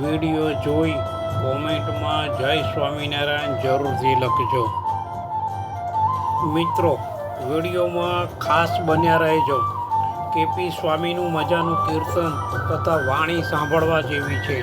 Video જોઈ કોમેન્ટમાં જય સ્વામિનારાયણ જરૂરથી લખજો. મિત્રો, વિડીયોમાં ખાસ બન્યા રહેજો. કેપી સ્વામીનું મજાનું કીર્તન તથા વાણી સાંભળવા જેવી છે.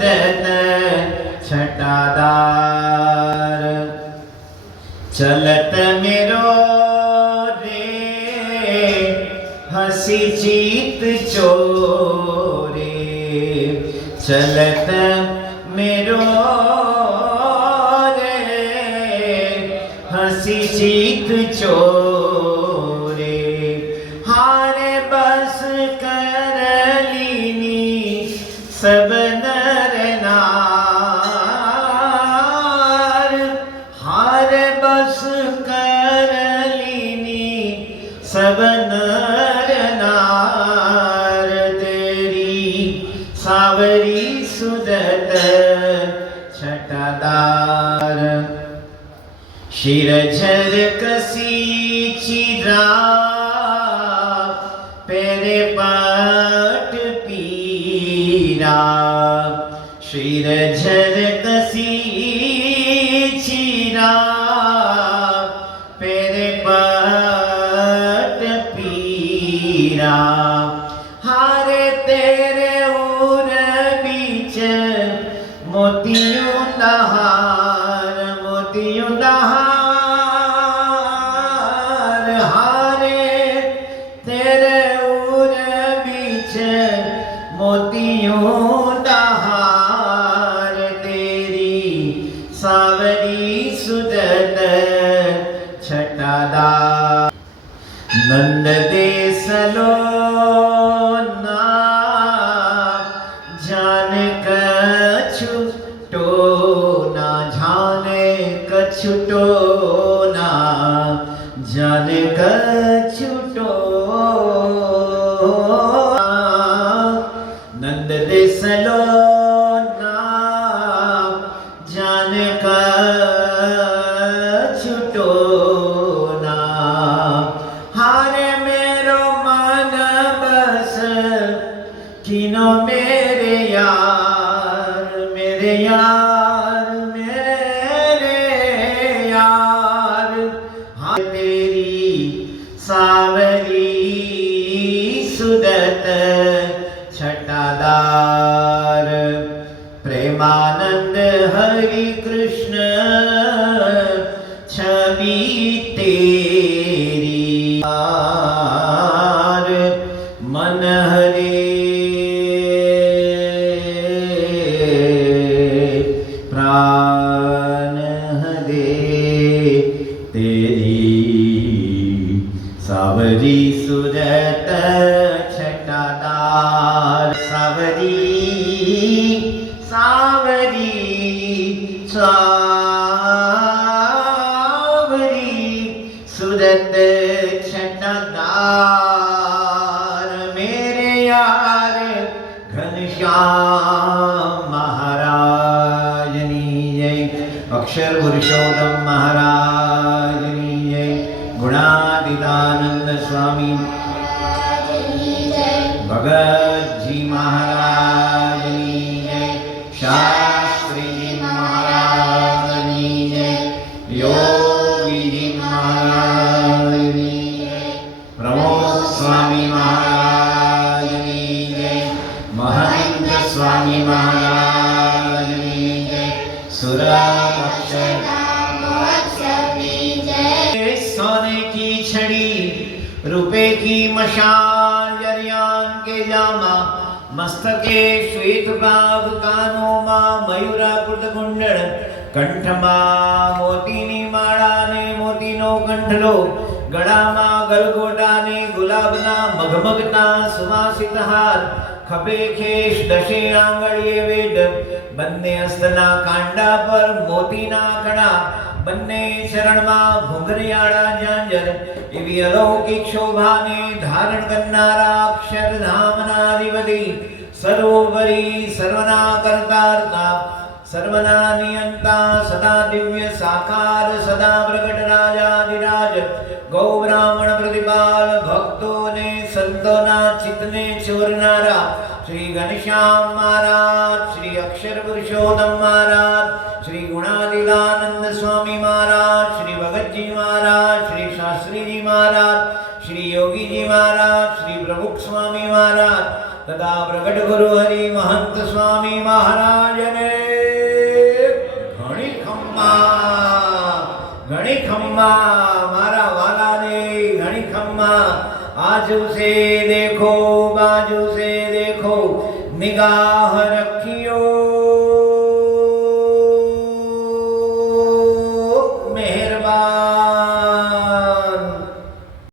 સુરત છટાદાર. ચલત મેરો રે હસી જીત ચોરે. ચલત મેરો છટાદાર શિરઝર કસી ચિરા પેરે પટ પીરા શિરઝર કસી ચિરા પેરે પટ પીરા સાવરી સુદત છટાદા. નંદ દેસલો ના, જાન કછુટો ના, જાને કછુટો ના, જાન કછુટો નંદ દેસલો સાવરી સુદત છટાદાર પ્રેમાનંદ હરિ સુરત છટાદાર મેરે યાર ઘનશ્યામ મહારાજની જય. અક્ષર પુરુષોત્તમ મહારાજની જય. ગુણાતીતાનંદ સ્વામી. ભગતજી મહારાજની सोने की छड़ी रुपए की मशाल जरियान के जामा मस्तके श्वेत बाग कानों માં મયુરાકૃત કુંડળ કંઠમાં મોતીની માળા ને મોતીનો કંઠલો ગળામાં ગલગોટા ને ગુલાબના મગમગતા સુવાસિત હાર ખભે ખેશ દશે આંગળીએ વેદ બંને હસ્તના કાંડા પર મોતીના કણા બંને શરણમાં ઘૂંઘરિયાળા જાંજર એવી અલૌકિક શોભાને ધારણ કરનારા અક્ષરધામના અધિપતિ, સર્વોપરી સર્વના કરતા સર્વના નિયંતા, સદા દિવ્ય સાકાર, સદા પ્રગટ રાજાધિરાજ ગૌ બ્રાહ્મણ પ્રતિપાલ, ભક્તોને, સંતોના ચિત્તને ચોરનારા શ્રી ઘનશ્યામ મહારાજ, શ્રી અક્ષર પુરુષોત્તમ મહારાજ ગુરુ હરિ મહંત સ્વામી મહારાજને ઘણી ખમ્મા ઘણી ખમ્મા મારા વાલાને ઘણી ખમ્મા આજુ સે